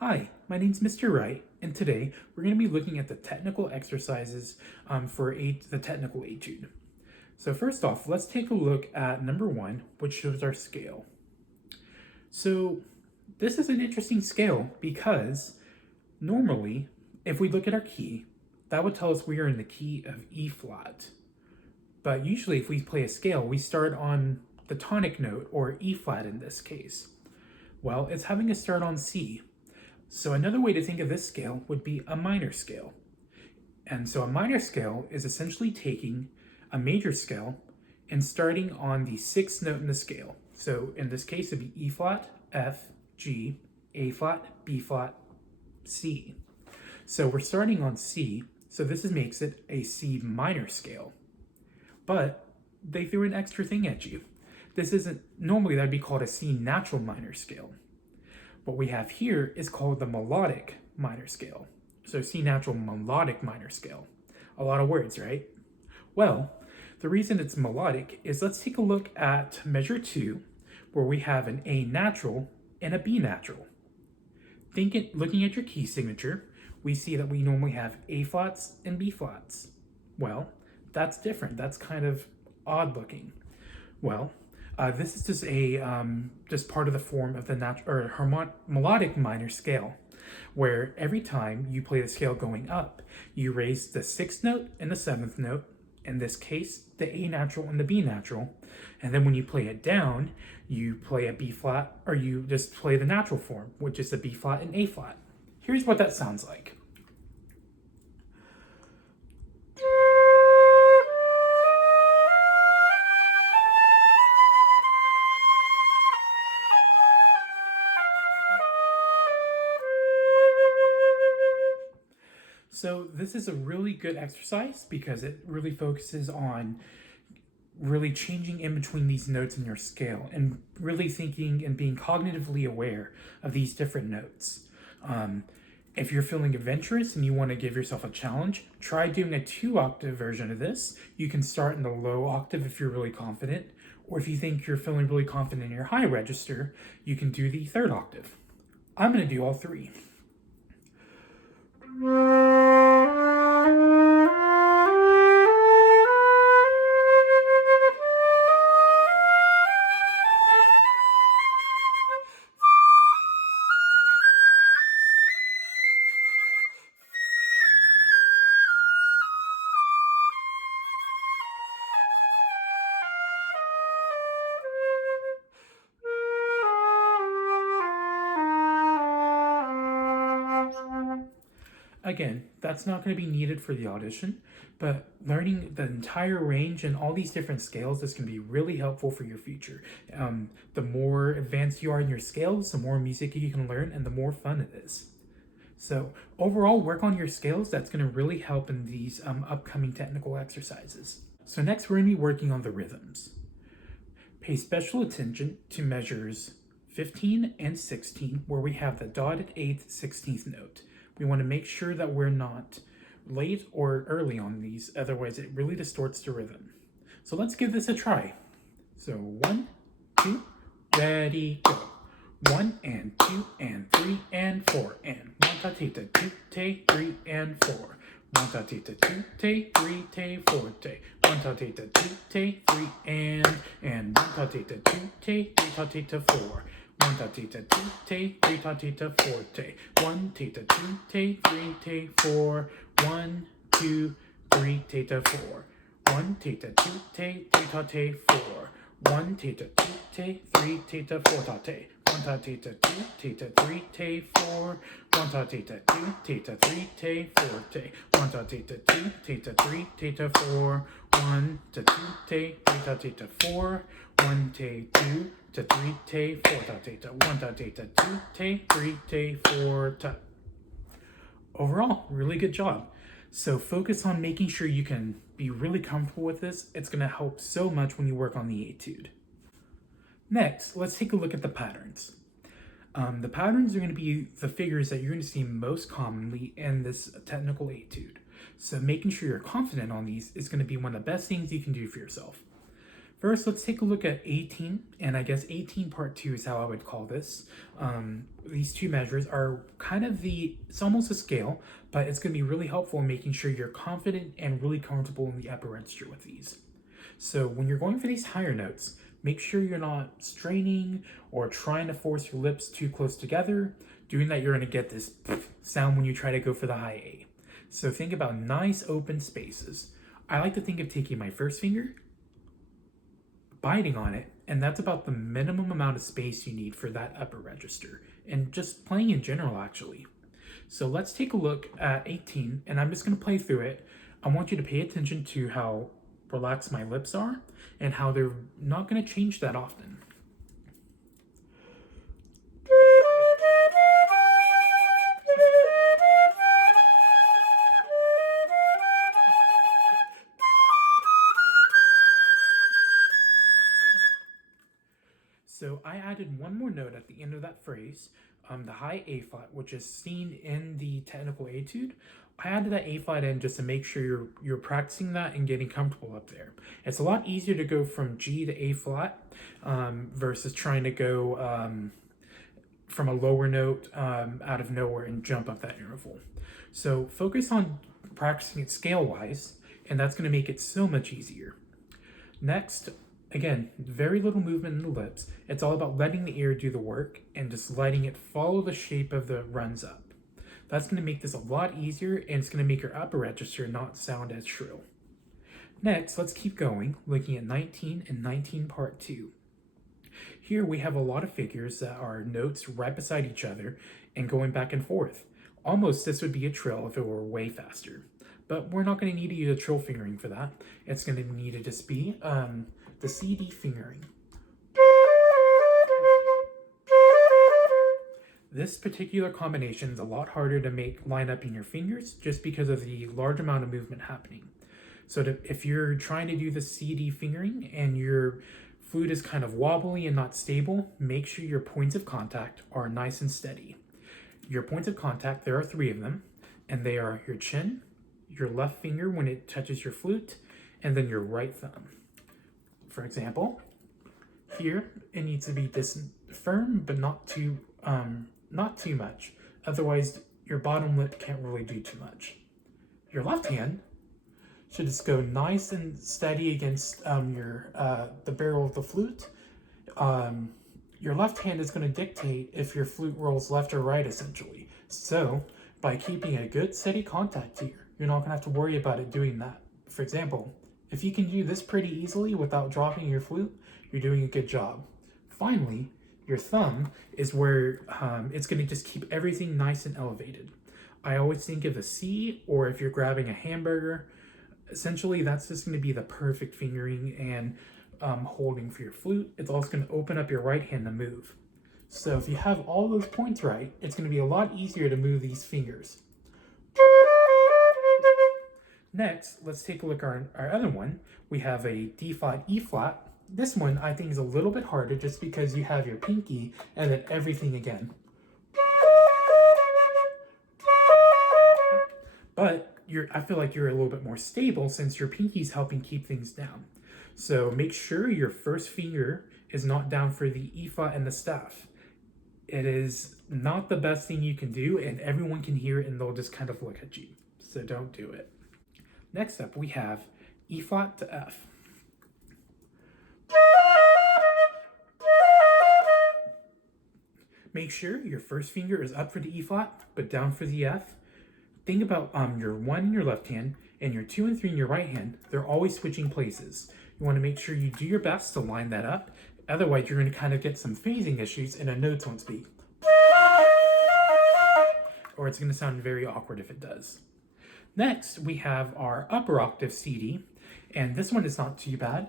Hi, my name's Mr. Wright, and today we're going to be looking at the technical exercises for the technical etude. So first off, let's take a look at number 1, which shows our scale. So this is an interesting scale because normally, if we look at our key, that would tell us we are in the key of E flat. But usually if we play a scale, we start on the tonic note, or E flat in this case. Well, it's having us start on C. So another way to think of this scale would be a minor scale. And so a minor scale is essentially taking a major scale and starting on the 6th note in the scale. So in this case, it'd be E flat, F, G, A flat, B flat, C. So we're starting on C, so this makes it a C minor scale. But they threw an extra thing at you. This isn't, normally that'd be called a C natural minor scale. What we have here is called the melodic minor scale. So C natural melodic minor scale. A lot of words, right? Well, the reason it's melodic is let's take a look at measure 2, where we have an A natural and a B natural. Looking at your key signature, we see that we normally have A flats and B flats. Well, that's different. That's kind of odd looking. Well, this is just part of the form of the melodic minor scale, where every time you play the scale going up, you raise the 6th note and the 7th note, in this case, the A natural and the B natural, and then when you play it down, you play a B flat, or you just play the natural form, which is the B flat and A flat. Here's what that sounds like. So this is a really good exercise because it really focuses on really changing in between these notes in your scale and really thinking and being cognitively aware of these different notes. If you're feeling adventurous and you want to give yourself a challenge, try doing a 2-octave version of this. You can start in the low octave if you're really confident, or if you think you're feeling really confident in your high register, you can do the 3rd octave. I'm going to do all 3. Again, that's not going to be needed for the audition, but learning the entire range and all these different scales is going to be really helpful for your future. The more advanced you are in your scales, the more music you can learn and the more fun it is. So overall, work on your scales. That's going to really help in these upcoming technical exercises. So next, we're going to be working on the rhythms. Pay special attention to measures 15 and 16, where we have the dotted 8th, 16th note. We want to make sure that we're not late or early on these, otherwise it really distorts the rhythm. So let's give this a try. So 1, 2, ready, go. 1 and 2 and 3 and 4 and 1 ta ta ta 2 ta 3 and 4. 1 ta ta ta 2 ta 3 ta 4 ta 1 ta ta ta 2 ta 3 and 1 ta ta ta 2 ta 3 ta ta 4. 1 ta ta ta 2 ta 3 ta ta 4 ta 1 ta ta 2 ta 3 ta 4. 1 2 3 ta ta 4. 1 ta ta 2 ta 3 ta ta 4. 1 ta ta 2 ta 3 ta ta 4 ta ta. 1 ta ta 2 ta 3 ta 4. 1 ta ta 2 ta 3 ta 4 ta. 1 ta ta 2 ta 3 ta 4. 1 ta 2 ta 3 ta 4. 1 ta 2 ta 3 ta 4 ta ta. 1 ta ta 2 ta 3 ta 4 ta. Overall, really good job. So focus on making sure you can be really comfortable with this. It's going to help so much when you work on the etude. Next, let's take a look at the patterns. The patterns are going to be the figures that you're going to see most commonly in this technical etude. So making sure you're confident on these is going to be one of the best things you can do for yourself. First, let's take a look at 18, and I guess 18 part 2 is how I would call this. These two measures are kind of it's almost a scale, but it's going to be really helpful in making sure you're confident and really comfortable in the upper register with these. So when you're going for these higher notes, make sure you're not straining or trying to force your lips too close together. Doing that, you're going to get this sound when you try to go for the high A. So think about nice open spaces. I like to think of taking my first finger, biting on it, and that's about the minimum amount of space you need for that upper register, and just playing in general actually. So let's take a look at 18, and I'm just going to play through it. I want you to pay attention to how relaxed my lips are and how they're not going to change that often. So I added one more note at the end of that phrase, the high A flat, which is seen in the technical etude. I added that A flat in just to make sure you're practicing that and getting comfortable up there. It's a lot easier to go from G to A flat versus trying to go from a lower note out of nowhere and jump up that interval. So focus on practicing it scale-wise, and that's going to make it so much easier. Next, again, very little movement in the lips. It's all about letting the ear do the work and just letting it follow the shape of the runs up. That's going to make this a lot easier, and it's going to make your upper register not sound as shrill. Next, let's keep going, looking at 19 and 19 part 2. Here we have a lot of figures that are notes right beside each other and going back and forth. Almost this would be a trill if it were way faster. But we're not going to need to use a trill fingering for that. It's going to need to just be the CD fingering. This particular combination is a lot harder to make line up in your fingers just because of the large amount of movement happening. So if you're trying to do the CD fingering and your flute is kind of wobbly and not stable, make sure your points of contact are nice and steady. Your points of contact, there are 3 of them, and they are your chin, your left finger when it touches your flute, and then your right thumb. For example, here it needs to be this firm, but not too much. Otherwise, your bottom lip can't really do too much. Your left hand should just go nice and steady against the barrel of the flute. Your left hand is going to dictate if your flute rolls left or right, essentially. So, by keeping a good steady contact here, you're not going to have to worry about it doing that. For example, if you can do this pretty easily without dropping your flute, you're doing a good job. Finally, your thumb is where it's going to just keep everything nice and elevated. I always think of a C, or if you're grabbing a hamburger, essentially that's just going to be the perfect fingering and holding for your flute. It's also going to open up your right hand to move. So if you have all those points right, it's going to be a lot easier to move these fingers. Next, let's take a look at our other one. We have a D flat, E flat. This one I think is a little bit harder just because you have your pinky and then everything again. But I feel like you're a little bit more stable since your pinky's helping keep things down. So make sure your first finger is not down for the E flat and the staff. It is not the best thing you can do, and everyone can hear it and they'll just kind of look at you. So don't do it. Next up, we have E flat to F. Make sure your first finger is up for the E flat, but down for the F. Think about your 1 in your left hand and your 2 and 3 in your right hand. They're always switching places. You want to make sure you do your best to line that up. Otherwise, you're going to kind of get some phasing issues and a note won't speak. Or it's going to sound very awkward if it does. Next, we have our upper octave CD, and this one is not too bad.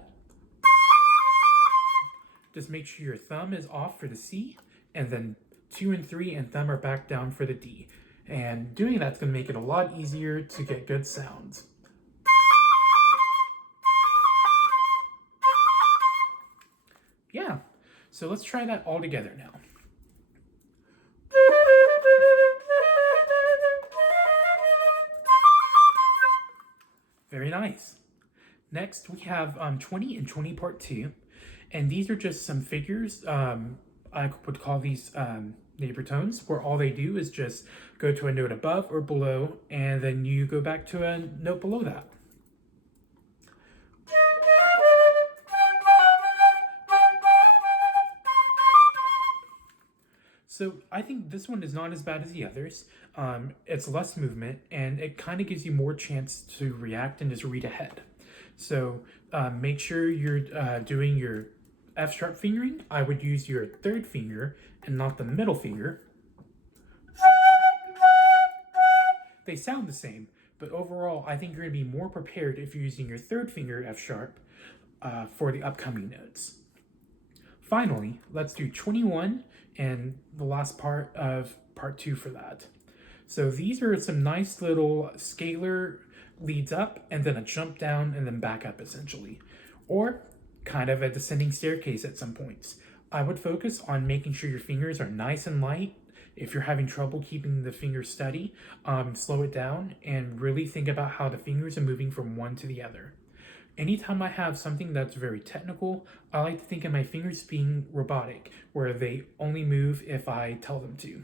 Just make sure your thumb is off for the C, and then 2 and 3 and thumb are back down for the D. And doing that's going to make it a lot easier to get good sounds. Yeah, so let's try that all together now. Very nice. Next, we have 20 and 20 part 2, and these are just some figures. I would call these neighbor tones, where all they do is just go to a note above or below, and then you go back to a note below that. So I think this one is not as bad as the others. It's less movement, and it kind of gives you more chance to react and just read ahead. So make sure you're doing your F sharp fingering. I would use your third finger and not the middle finger. They sound the same, but overall, I think you're going to be more prepared if you're using your third finger F sharp for the upcoming notes. Finally, let's do 21 and the last part of part 2 for that. So these are some nice little scalar leads up and then a jump down and then back up essentially, or kind of a descending staircase at some points. I would focus on making sure your fingers are nice and light. If you're having trouble keeping the fingers steady, slow it down and really think about how the fingers are moving from one to the other. Anytime I have something that's very technical, I like to think of my fingers being robotic, where they only move if I tell them to.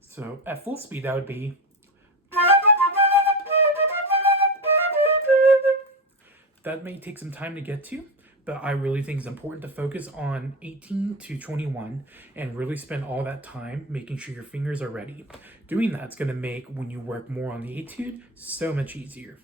So at full speed, that would be. That may take some time to get to, but I really think it's important to focus on 18 to 21 and really spend all that time making sure your fingers are ready. Doing that's going to make, when you work more on the etude, so much easier.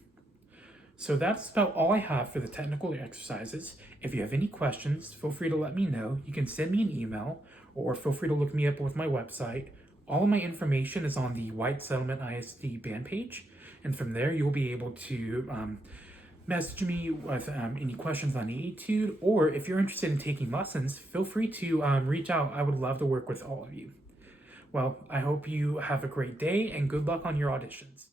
So that's about all I have for the technical exercises. If you have any questions, feel free to let me know. You can send me an email or feel free to look me up with my website. All of my information is on the White Settlement ISD band page, and from there you'll be able to message me with any questions on the etude, or if you're interested in taking lessons, feel free to reach out. I would love to work with all of you. Well, I hope you have a great day and good luck on your auditions.